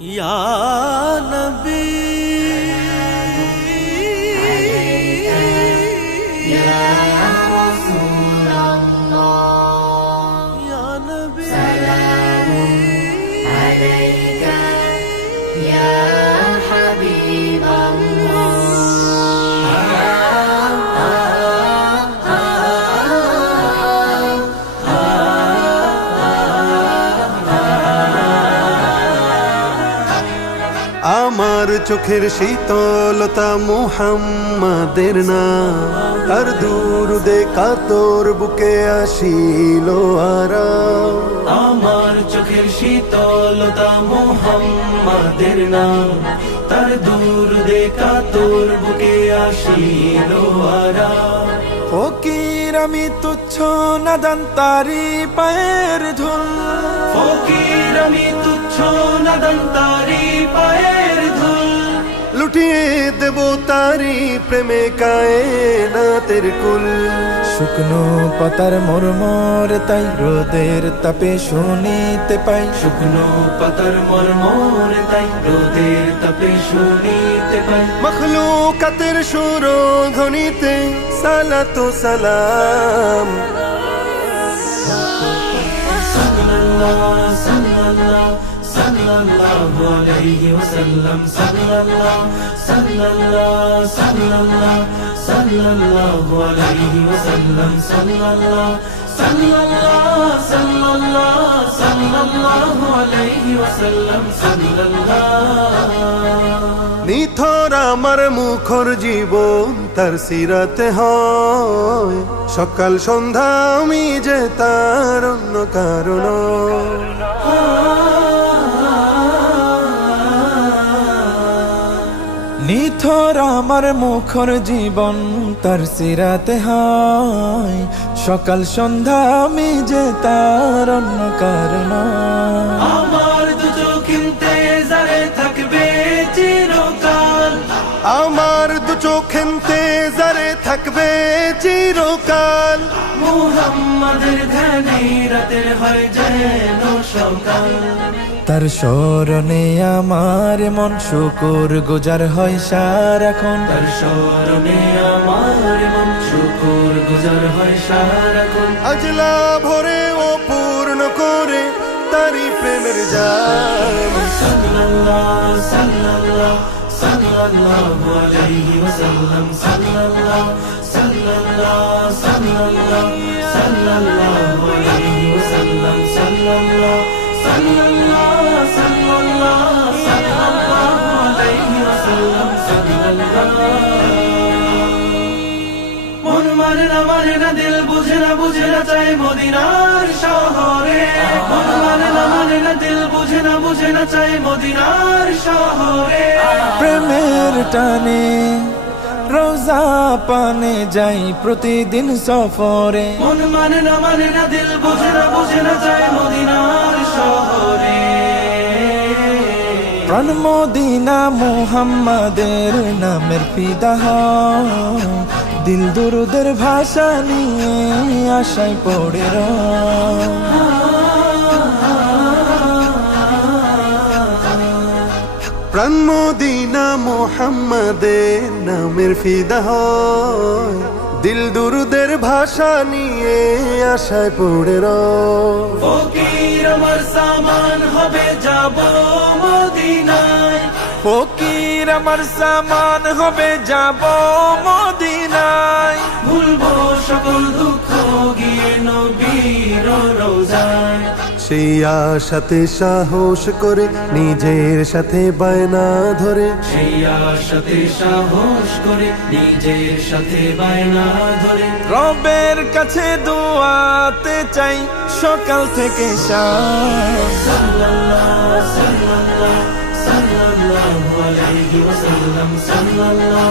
يا نبي. يا رسول الله. يا نبي. سلام عليك يا حبيب الله. আমার চোখের শীতলতা মুহাম্মাদের না তার দুরুদে কাতর বুকে আসিল আরা আমার চোখের শীতলতা মোহাম্মদের না তার দূর দেখা তোর বুকে আসিল আরাম। ফকির আমি তুচ্ছ নাদান তারি পায়ের ধুল। ফকির আমি তুচ্ছ নাদন তারি পায়ের লুটিয়ে দেব তারি প্রেমে কায়ে না তের কুল। শুকনো পাতার মরমর তাই রোদের তাপে শুনিতে পাই। শুকনো পাতার মর্মর তাই রোদের তাপে শুনিতে পাই। মখলুকাতের সুর ধ্বনিতে সালাতো সালাম। সাল্লাল্লাহ সাল্লাল্লাহ সাল্লাল্লাহু আলাইহি ওয়াসাল্লাম সাল্লাল্লাহ সাল্লাল্লাহ সাল্লাল্লাহ সাল্লাল্লাহু আলাইহি ওয়াসাল্লাম সাল্লাল্লাহ সাল্লাল্লাহ সাল্লাল্লাহ সাল্লাল্লাহু আলাইহি ওয়াসাল্লাম সাল্লাল্লাহ নিথর আমার মুখর জীবন তার সিরাতে হয় সকাল সন্ধ্যা আমি যে তার অন্য কারণ নিথর আমার মুখর জীবন তার সিরাতে হয়। সকাল সন্ধ্যা আমি যে তার অন্য কারণ। আমার দু চোখিনতে জারে থাকবে চিরকাল। আমার দু চোখেনতে জারে থাকবে চিরকাল। মুহাম্মাদের ধ্যানে রাতের হয় যেন সকাল। তার স্মরণে আমার মন শুকুর গুজার হয় সারাক্ষণ। তার স্মরণে আমার মন শুকুর গুজার হয় সারাক্ষণ। আজলা ভরে ও পূর্ণ করে তারি প্রেমের জাম সাল্লাল্লাহ সাল্লাল্লাহ সাল্লাল্লাহু আলাইহি ওয়াসাল্লাম সাল্লাল্লাহ সাল্লাল্লাহ সাল্লাল্লাহু। মন না মানে না দিল বুঝে না বুঝে না চাই মদিনার শহরে। মন মানে না মানে না দিল বুঝে না বুঝে না চাই মদিনার শহরে। প্রেমের টানে রোজা পানে যাই প্রতিদিন সফরে। মন মানে না মানে না দিল বুঝে না বুঝে না চাই মদিনার শহরে। প্রাণ মদিনা মুহাম্মাদের নামের হয়। দিল দুরুদের ভাষা নিয়ে আশায় পড়ে রয়। প্রাণ মদিনা মোহাম্মদের নামের ফিদা হয়। দিল দুরুদের ভাষা নিয়ে আশায় পড়ে র। ফকির আমার সামান হবে যাব মদিনায়। ফকির আমার সামান হবে যাব মদিনায় ভুলবো সকল দুঃখ গিয়ে নবীর রোজায়। সেই আশাতে সাহস করে নিজের সাথে বায়না ধরে। সেই আশাতে সাহস করে নিজের সাথে বায়না ধরে। রবের কাছে দোয়াতে চাই সকাল থেকে সাল্লাল্লাহ সাল্লাল্লাহ সাল্লাল্লাহু আলাইহি ওয়াসাল্লাম সাল্লাল্লাহ।